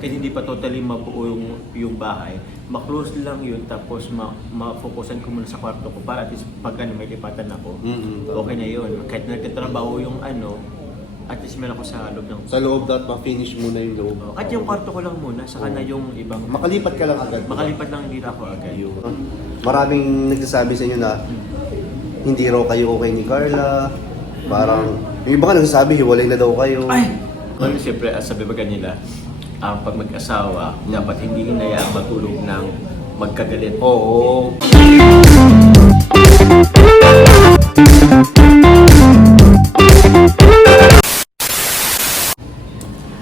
kahit hindi pa totally mabuo yung bahay, ma-close lang yun, tapos ma-focusan ko muna sa kwarto ko para at least pag may lipatan ako, okay na yun. Kahit nagtatrabaho yung at least meron ako sa loob ng... Sa loob dapat ma-finish muna yung loob. At yung kwarto ko lang muna, saka na yung ibang... Makalipat ka lang agad. Makalipat lang hindi na ako agad. Maraming nagsasabi sa inyo na hindi raw kayo okay ni Carla. Parang, yung iba ka nagsasabi, hiwalay na daw kayo. Ay! Well, siyempre, sabi ba nila, pag mag-asawa, dapat hindi hinayaan matulog ng magkagalit. Oo.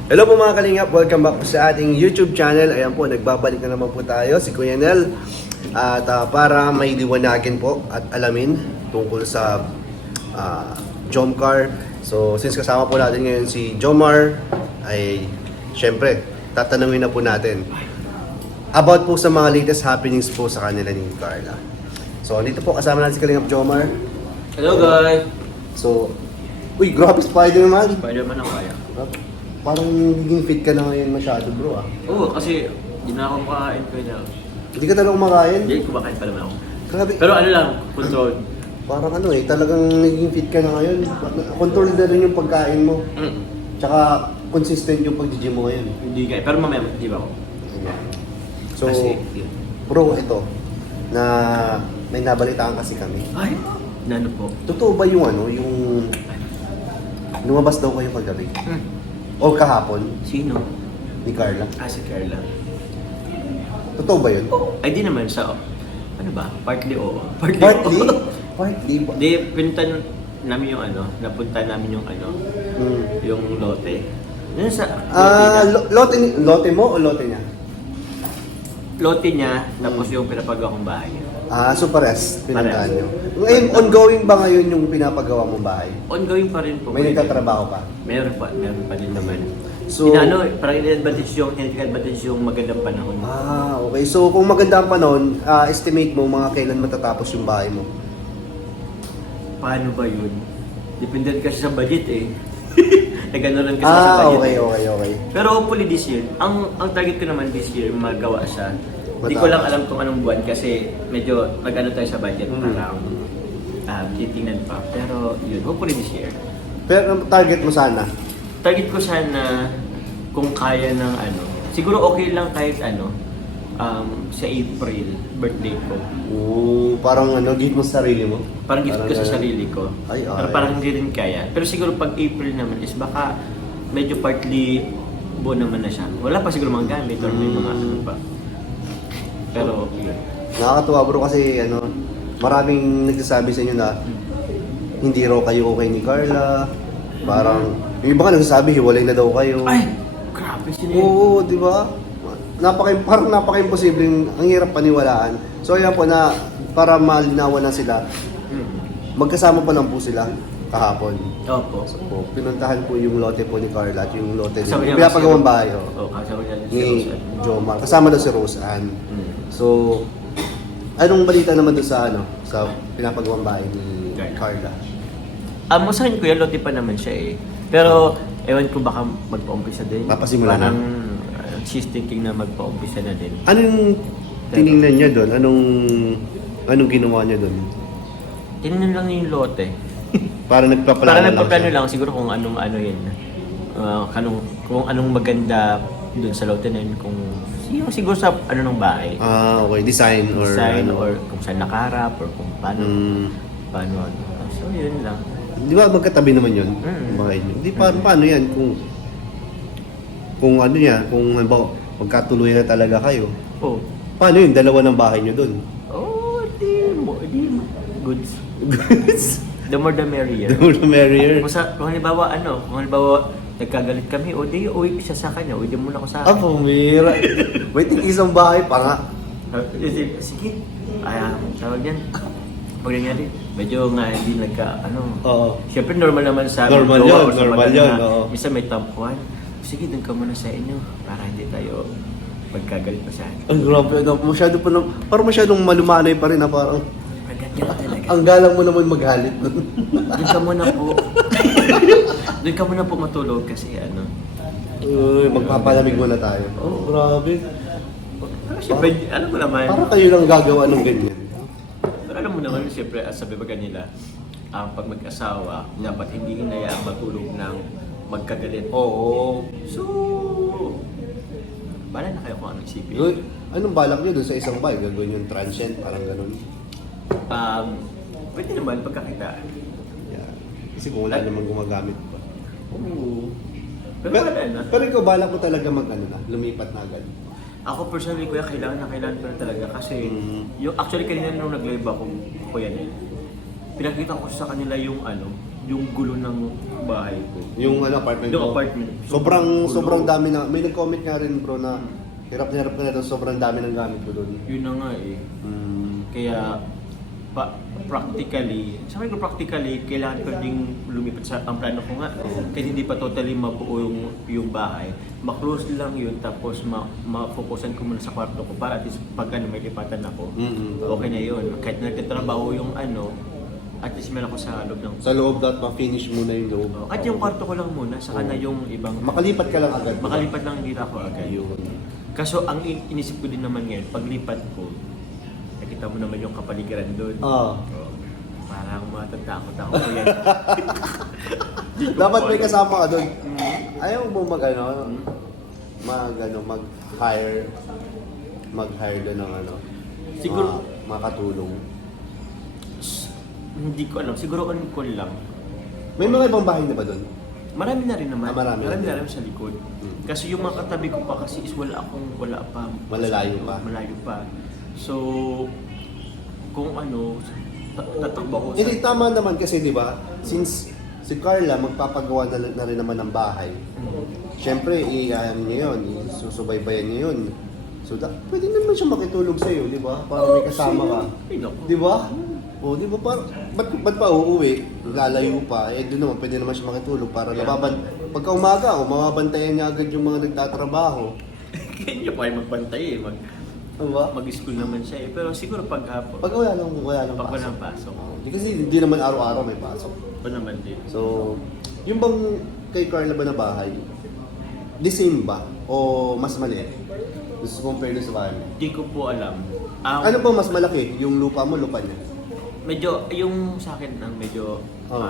Hello po mga kalingap, welcome back po sa ating YouTube channel. Ayan po, nagbabalik na naman po tayo, si Kuya Nel. At para may liwanagin po at alamin tungkol sa Jomcar. So since kasama po natin ngayon si Jomar, ay syempre, tatanungin na po natin about po sa mga latest happenings po sa kanila ni Carla. So dito po kasama natin si Kalingap Jomar. Hello guys! So, uy, grabe Spider-Man! Spider-Man ang kaya. Parang naging fit ka na ngayon masyado bro Oo, kasi hindi na ako makakain ko na. Hindi ka talagang kumakain? Hindi, kumakain pa naman ako. Grabe. Pero ano lang, control. Parang talagang naging fit ka na ngayon. Control na rin yung pagkain mo. Tsaka consistent yung pag-gym mo ngayon. Hindi kaya, pero mamaya, di ba ako? So, Kasi, bro, ito, na may nabalitaan kasi kami. Ay, ano po? Totoo ba yung yung lumabas daw kayo kagabi? O kahapon Sino? ni Carla? Si Carla. Totoo ba yun? Ay, di naman sa, ano ba? Partly oo. Partly? Partly ba? Di, pinuntan namin yung napunta namin yung yung lote. Yun sa lote niya. Lote mo o lote niya? Lote niya, tapos yung pinapagawa kong bahay. So pares, pinuntahan Pares. nyo. Ngayon, ongoing ba ngayon yung pinapagawa mong bahay? Ongoing pa rin po. May nagtatrabaho pa? Meron pa din naman. So, parang in-advantage yung magandang panahon. Okay. So, kung maganda ang panahon, estimate mo mga kailan matatapos yung bahay mo? Paano ba yun? Depende kasi sa budget eh. Nagano rin kasi sa budget. Okay. Pero hopefully this year, ang target ko naman this year, magawa siya. Hindi ko lang alam kung anong buwan kasi medyo nag-ano tayo sa budget parang titingnan pa. Pero yun, hopefully this year. Pero ang target mo sana? Target ko sana kung kaya ng siguro okay lang kahit sa April, birthday ko. Parang gift mo sa sarili mo? Parang gift ko sa sarili ko. Pero parang hindi rin kaya. Pero siguro pag April naman is baka medyo partly buo naman na siya. Wala pa siguro mga gamit or may mga pa. Pero yun. Nakakatuwa bro kasi maraming nagsasabi sa inyo na hindi raw kayo okay ni Carla. Parang yung iba ka nagsasabi hiwalay na daw kayo. Ay! Grabe sila yun. Oo, di ba? Parang napaka-imposibleng, ang hirap paniwalaan. So ayan po na, para malinawan na sila, magkasama pa lang po sila kahapon. Opo. So pinuntahan po yung lote po ni Carla at yung lote Kasama niya ni pinapagawang bahay. Oo, kasama niya si Ni Rosan. Jomar. Kasama daw si Roseanne. So, anong balita naman doon sa pinapagawang bahay ni Carla? Masahin ko yan, lote pa naman siya eh. Pero, ewan ko baka magpa-umpisa din. Papasimula na? Parang, she's thinking na magpa-umpisa na din. Anong tiningnan niya doon? Anong ginawa niya doon? Tinignan lang niya yung lote. Para nagpaplano lang siguro kung anong yun. Kung anong maganda doon sa lote na yun. Kung siguro sa ng bahay. Okay. Design or kung saan nakaharap or kung paano. So, yun lang. Di ba magkatabi naman yun? Bahay niyo. Di paano yan? Kung halimbawa, magkatuloy na talaga kayo. Oh. Paano yun? Dalawa ng bahay niyo doon? Di goods. The more the merrier. The more the merrier. Kung halimbawa, nagkagalit kami, di uwi siya sa kanya, uwi din muna ako sa akin. Pumira. Wait, isang bahay pa nga. Sige. Tawag yan. Pag nangyari, medyo nga hindi Oo. Siyempre normal naman sa Normal jowa yun, or sa normal maganda yun, na oo. Minsan may tampuhan. Sige, doon ka muna sa inyo para hindi tayo magkagalit pa sa akin. Ang grabe, parang masyadong malumanay pa rin na parang Ganyan talaga. ang galang mo naman maghalit doon. Doon ka muna po. Doon ka muna po matulog kasi Uy, magpapalamig muna tayo. Oh, grabe. Pero siyempre, alam mo naman, Para kayo lang gagawa ng ganyan. pero alam mo naman, siyempre, sabi ba kanila, pag mag-asawa, dapat hindi hinayaan matulog ng magkagalit. Oo. So, bala na kayo kung anong isipin. Uy, anong balak nyo doon sa isang bahay? Gagawin yung transient, parang ganun. Pwede naman pagkakitaan. Yeah. Kasi kung wala namang gumagamit pa. Oo. Pero wala na. Pero ikaw, balak mo talaga lumipat na agad. Ako personally, kuya, kailangan ko na talaga kasi yung actually kanina nung nag-live ako, kuya Nel, pinakita ko sa kanila yung yung gulo ng bahay ko. Yung apartment Yung mo. apartment. Sobrang dami na. May nag-comment nga rin bro na hirap na ito, sobrang dami ng gamit ko doon. Yun na nga eh. Kaya practically, kailangan ko ding lumipat sa ang plano ko nga. Kasi hindi pa totally mabuo yung bahay. Ma-close lang yun, tapos ma-focusan ko muna sa kwarto ko para at least pag may lipatan ako, okay na yun. Kahit nagtatrabaho yung at least meron ako sa loob ng... Sa loob dapat ma-finish muna yung loob. At yung kwarto ko lang muna, saka na yung ibang... Makalipat ka lang agad. Makalipat lang dito ako agad. Yun. Kaso ang inisip ko din naman ngayon, paglipat ko, nakita mo naman yung kapaligiran doon. Ah. Parang matatakot ako ko yan. Dapat may kasama ka doon. Ayaw mo mag-hire doon ng Siguro- makatulong. Hindi ko alam, siguro on call lang. May mga ibang bahay na ba doon? Marami na rin naman. Marami na rin. sa likod. Kasi yung mga katabi ko pa kasi is wala pa. Malalayo pa. Malayo pa. So, kung tatakbo ko sa... Hindi, tama naman kasi di ba, since si Carla magpapagawa na rin naman ng bahay, syempre, niya yun, susubaybayan niya yun. So, pwede naman siya makitulog sa'yo, di ba? Para may kasama ka. Ay, naku. Di ba? O, di ba? Ba't pa uuwi? Lalayo pa. Eh, doon naman, pwede naman siya makitulog para pagka umaga ako, mababantayan niya agad yung mga nagtatrabaho. Kanya pa ay magbantay eh. Diba? Mag-school naman siya eh. Pero siguro pag hapon, Pag wala lang pag pasok. walang pasok, Kasi hindi naman araw-araw may pasok. pa naman din. So, yung bang kay Carla ba na bahay, the same ba? O mas maliit? Gusto compare doon sa bahay mo? Hindi ko po alam. Ano ba mas malaki? Yung lupa mo, lupa niya? Medyo, yung sa akin ang medyo Oo.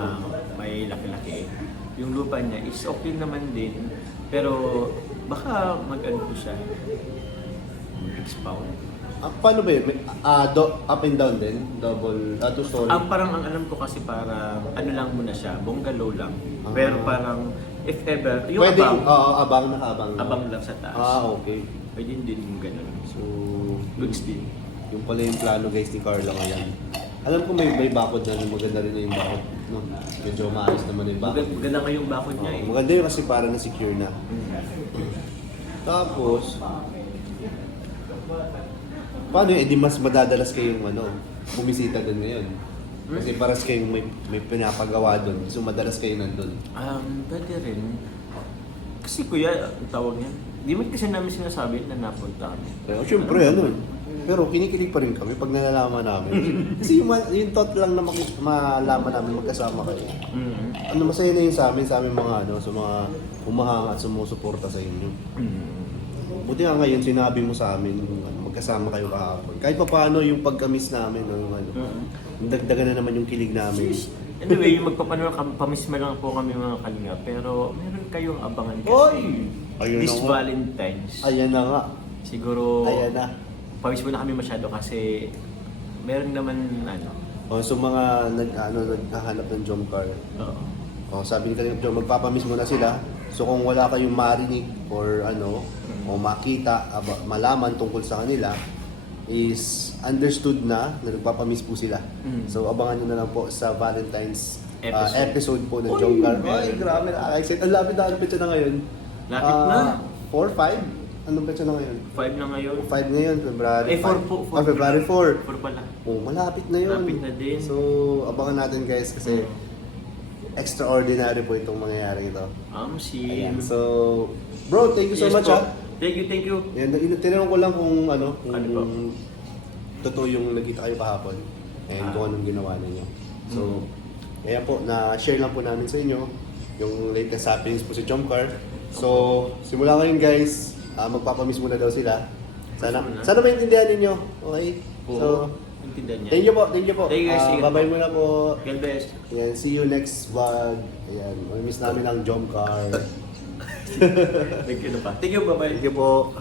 may laki-laki. Yung lupa niya is okay naman din. Pero baka mag-ano po siya. Expound. Paano ba yun? Up and down din? Double, two story? Parang ang alam ko kasi parang ano lang muna siya, bungalow lang. Ah. Pero parang if ever, yung Pwede, abang, abang. abang lang sa taas. Okay. Pwede din yung ganun. So, Goods din. yung pala yung plano guys ni Carla ngayon. Alam ko may bakod na, maganda rin na yung bakod. No? Medyo maayos naman na yung bakod. Maganda nga yung bakod niya eh. Maganda yun kasi para na-secure na. Tapos, paano yun? Eh, di mas madadalas kayong bumisita doon ngayon. Kasi paras kayong may pinapagawa doon. So madalas kayo nandun. Pwede rin. Kasi kuya, ang tawag niya, di mo kasi namin sinasabi na napunta kami. Pero syempre pero kinikilig pa rin kami pag nalalaman namin. Kasi yung thought lang na malaman namin magkasama kayo. Masaya na yun sa amin mga sa mga humahanga at sumusuporta sa inyo. Buti nga ngayon sinabi mo sa amin magkasama kayo kahapon. Kahit pa paano yung pagka-miss namin dagdagan na naman yung kilig namin. Anyway, yung pamisma lang po kami mga kalinga, pero meron kayong abangan kasi. Oy! Ayun This na nga. Valentine's. Ayan na nga. Siguro, Ayan na. pamisma na kami masyado kasi meron naman So mga naghahanap ng jump car. Sabi ni Kalingap Joe, magpapamiss mo na sila. So kung wala kayong marinig or o makita, malaman tungkol sa kanila, is understood na nagpapamiss po sila. So abangan nyo na lang po sa Valentine's episode po ng Jump Car. Ay, grabe na. Ang lapit na petsa na ngayon. Lapit na. 4, 5? Anong petsa na ngayon? 5 na ngayon. 5 ngayon, February 5. 4 po. February 4. 4 pala. Malapit na yun. Malapit na din. So, abangan natin guys kasi extraordinary po itong mangyayari ito. Sim. So, bro, thank you so much po. ha. Thank you. Yan, tinanong ko lang kung kung Ano po? totoo yung nagkita kayo kahapon and kung anong ginawa ninyo. So, kaya po, na-share lang po namin sa inyo yung latest happenings po sa Jump Car. So, simula ngayon guys, magpapamiss muna daw sila. Sana Muna. sana maintindihan ninyo. Okay? Oo, So, intindihan niya. thank you po, thank you po. Thank you guys, sige Bye-bye po. muna po. God bless. Ayan, see you next vlog. Ayan, miss namin ang Jom Car. Thank you na pa. Thank you, bye-bye. Thank you po.